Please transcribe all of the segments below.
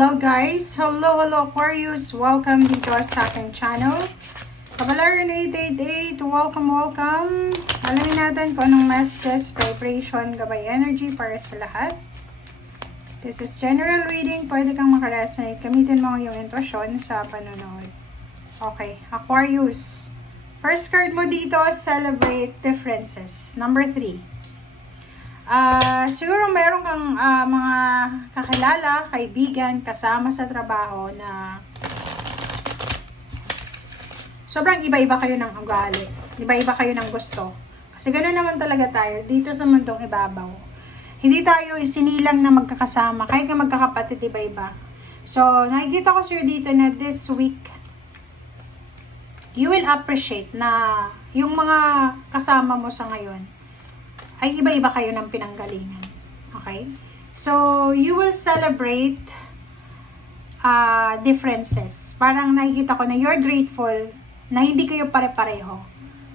Hello guys! Hello Aquarius! Welcome dito sa aking channel. Kabalaran 888, welcome! Alamin natin kung anong messages, vibration, gabay energy para sa lahat. This is general reading. Pwede kang makaresonate. Gamitin mo yung intuition sa panonood. Okay, Aquarius. First card mo dito, celebrate differences. Number 3. Siguro meron kang mga kakilala, kaibigan, kasama sa trabaho na sobrang iba-iba kayo ng ugali. Iba-iba kayo ng gusto. Kasi ganoon naman talaga tayo dito sa mundong ibabaw. Hindi tayo isinilang na magkakasama. Kahit nga magkakapatid, iba-iba. So, nakikita ko sir dito na this week, you will appreciate na yung mga kasama mo sa ngayon ay iba-iba kayo ng pinanggalingan. Okay? So, you will celebrate differences. Parang nakikita ko na you're grateful na hindi kayo pare-pareho.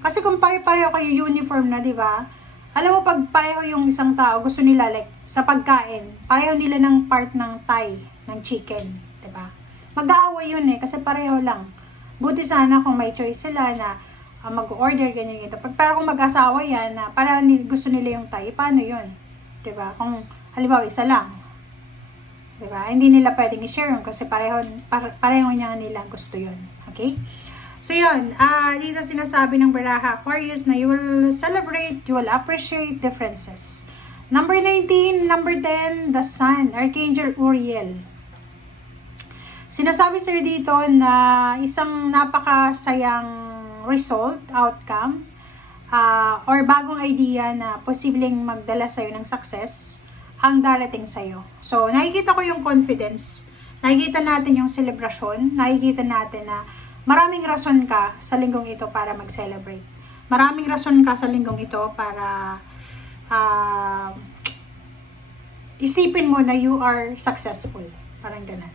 Kasi kung pare-pareho kayo uniform na, di ba? Alam mo, pag pareho yung isang tao, gusto nila, like, sa pagkain, pareho nila ng part ng thigh, ng chicken. Di ba? Mag-aaway yun kasi pareho lang. Buti sana kung may choice sila na mag-order, ganyan ito. Pero kung mag-asawa yan, na para gusto nila yung tayo, paano yun? Diba? Kung, halimbawa, isa lang. Diba? Hindi nila pwedeng i-share yun kasi pareho niya nila gusto yun. Okay? So, yun. Dito sinasabi ng Baraha Aquarius na you will celebrate, you will appreciate differences. Number 19, number 10, the Sun, Archangel Uriel. Sinasabi sa'yo dito na isang napakasayang result, outcome, or bagong idea na posibleng magdala sa'yo ng success ang darating sa'yo. So, nakikita ko yung confidence, nakikita natin yung celebration, nakikita natin na maraming rason ka sa linggong ito para mag-celebrate. Maraming rason ka sa linggong ito para isipin mo na you are successful. Parang ganun.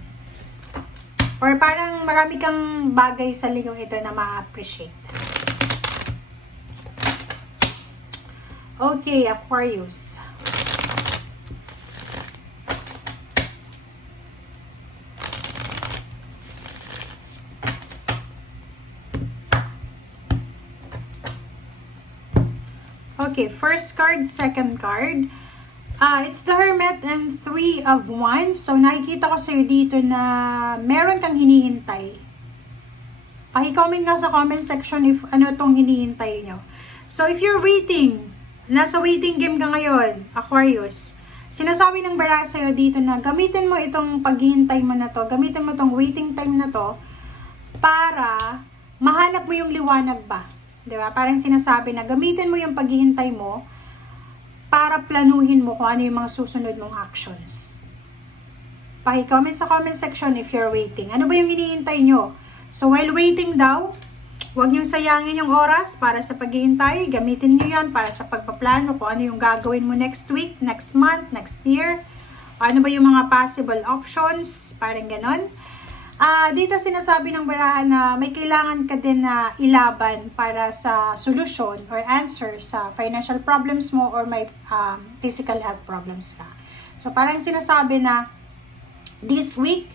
Or parang marami kang bagay sa linggong ito na ma-appreciate. Okay, Aquarius. Okay, first card, second card. It's the Hermit and 3 of Wands. So, nakikita ko sa'yo dito na meron kang hinihintay. Paki-comment nga sa comment section if ano itong hinihintay nyo. So, if you're waiting, nasa waiting game ka ngayon, Aquarius, sinasabi ng Baraha sa'yo dito na gamitin mo itong paghihintay mo na to, gamitin mo itong waiting time na to para mahanap mo yung liwanag ba. Diba? Parang sinasabi na gamitin mo yung paghihintay mo para planuhin mo kung ano yung mga susunod mong actions. Paki-comment sa comment section if you're waiting. Ano ba yung hinihintay nyo? So, while waiting daw, huwag niyong sayangin yung oras para sa paghihintay. Gamitin niyo yan para sa pagpaplano kung ano yung gagawin mo next week, next month, next year. Ano ba yung mga possible options? Parang ganon. Dito sinasabi ng Baraha na may kailangan ka din na ilaban para sa solusyon or answer sa financial problems mo or may physical health problems ka. So parang sinasabi na this week,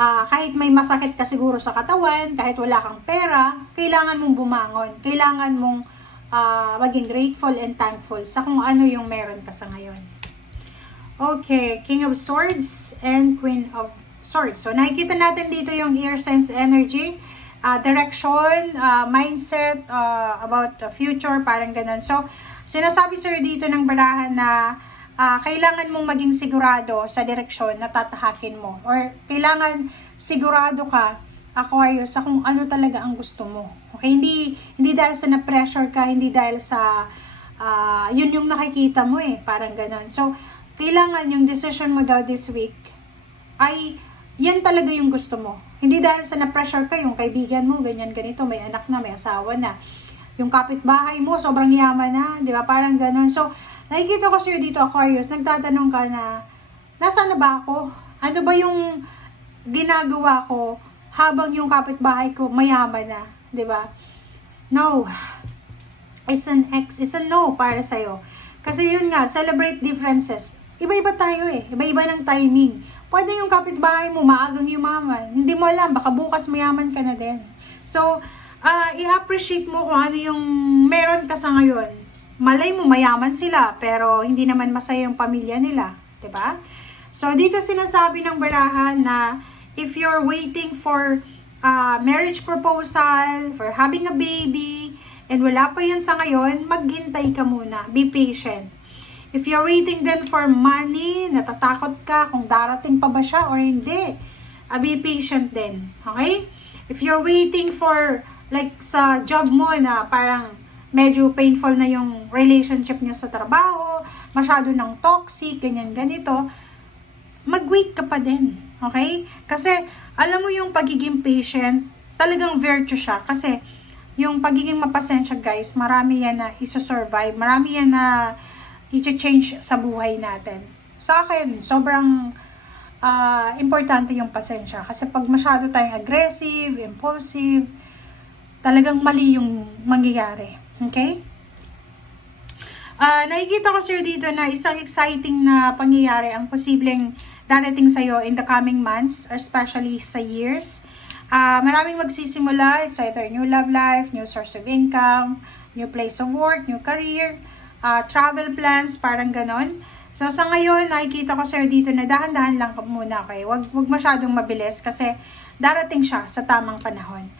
kahit may masakit ka siguro sa katawan, kahit wala kang pera, kailangan mong bumangon. Kailangan mong maging grateful and thankful sa kung ano yung meron ka sa ngayon. Okay, King of Swords and Queen of Swords. So, nakikita natin dito yung air sense energy, direction, mindset, about the future, parang ganun. So, sinasabi sir dito ng Baraha na kailangan mong maging sigurado sa direksyon na tatahakin mo. Or kailangan sigurado ka, Aquarius, sa kung ano talaga ang gusto mo. Okay? Hindi dahil sa na-pressure ka, hindi dahil sa yun yung nakikita mo parang ganun. So, kailangan yung decision mo daw this week ay yan talaga yung gusto mo. Hindi dahil sa na-pressure ka, yung kaibigan mo, ganyan, ganito, may anak na, may asawa na. Yung kapitbahay mo, sobrang yaman na, di ba? Parang ganun. So, nakikita ko sa'yo dito, Aquarius, nagtatanong ka na, nasaan na ba ako? Ano ba yung ginagawa ko habang yung kapitbahay ko mayaman na, di ba? No. It's an X, it's a no para sa'yo. Kasi yun nga, celebrate differences. Iba-iba tayo Iba-iba ng timing. pwede yung kapitbahay mo maagang yumaman. Hindi mo alam, baka bukas mayaman ka na din. So, i-appreciate mo kung ano yung meron ka sa ngayon. Malay mo mayaman sila, pero hindi naman masaya yung pamilya nila. 'Di ba? So, dito sinasabi ng barahan na if you're waiting for marriage proposal, for having a baby, and wala pa yun sa ngayon, maghintay ka muna. Be patient. If you're waiting then for money, natatakot ka kung darating pa ba siya or hindi, be patient din. Okay? If you're waiting for, like sa job mo na parang medyo painful na yung relationship niyo sa trabaho, masyado ng toxic, ganyan ganito, mag-wait ka pa din. Okay? Kasi, alam mo yung pagiging patient, talagang virtue siya. Kasi, yung pagiging mapasensya guys, marami yan na isa-survive, marami yan na i-change sa buhay natin. Sa akin, sobrang importante yung pasensya. Kasi pag masyado tayong aggressive, impulsive, talagang mali yung mangyayari. Okay? Nakikita ko sir dito na isang exciting na pangyayari ang posibleng darating sa'yo in the coming months, especially sa years. Maraming magsisimula. It's either new love life, new source of income, new place of work, new career, travel plans, parang ganon. So, sa ngayon, nakikita ko sa'yo dito na dahan-dahan lang muna, okay? Wag masyadong mabilis kasi darating siya sa tamang panahon.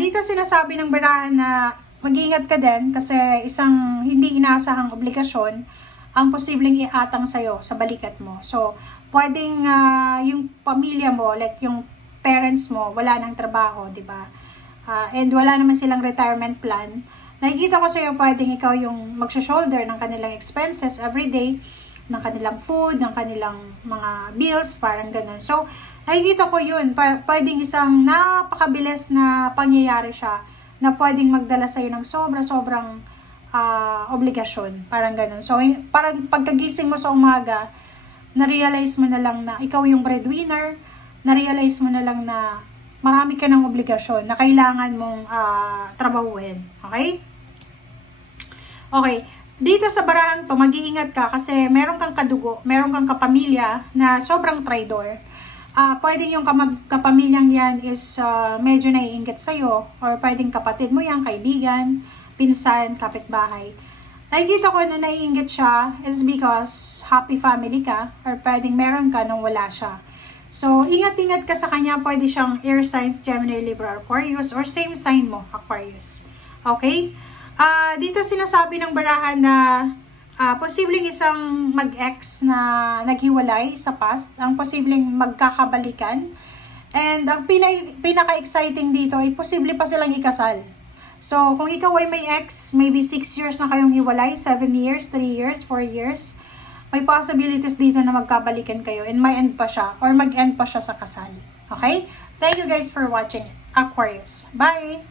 Dito sinasabi ng barahan na mag-iingat ka din kasi isang hindi inaasahang obligasyon ang posibleng iatang sa'yo sa balikat mo. So, pwedeng yung pamilya mo, like yung parents mo, wala nang trabaho, di ba? And wala naman silang retirement plan. Nakikita ko sa'yo, pwedeng ikaw yung magsho-shoulder ng kanilang expenses every day, ng kanilang food, ng kanilang mga bills, parang ganun. So, nakikita ko yun, pwedeng isang napakabilis na pangyayari siya na pwedeng magdala sa'yo ng sobrang obligasyon, parang ganun. So, parang pagkagising mo sa umaga, na-realize mo na lang na ikaw yung breadwinner, na-realize mo na lang na marami ka ng obligasyon na kailangan mong trabahuhin. Okay? Okay. Dito sa barahang to, mag-iingat ka kasi meron kang kadugo, meron kang kapamilya na sobrang traidor. Pwedeng yung kapamilyang yan is medyo naiinggit sa'yo or pwedeng kapatid mo yan, kaibigan, pinsan, kapitbahay. Nakikita ko na naiinggit siya is because happy family ka or pwedeng meron ka nung wala siya. So, ingat-ingat ka sa kanya. Pwede siyang air signs, Gemini, Libra, Aquarius, or same sign mo, Aquarius. Okay? Dito sinasabi ng barahan na posibleng isang mag-ex na naghiwalay sa past, ang posibleng magkakabalikan. And ang pinaka-exciting dito ay posible pa silang ikasal. So, kung ikaw ay may ex, maybe 6 years na kayong hiwalay, 7 years, 3 years, 4 years, may possibilities dito na magkabalikan kayo and may end pa siya or mag-end pa siya sa kasal. Okay? Thank you guys for watching Aquarius. Bye!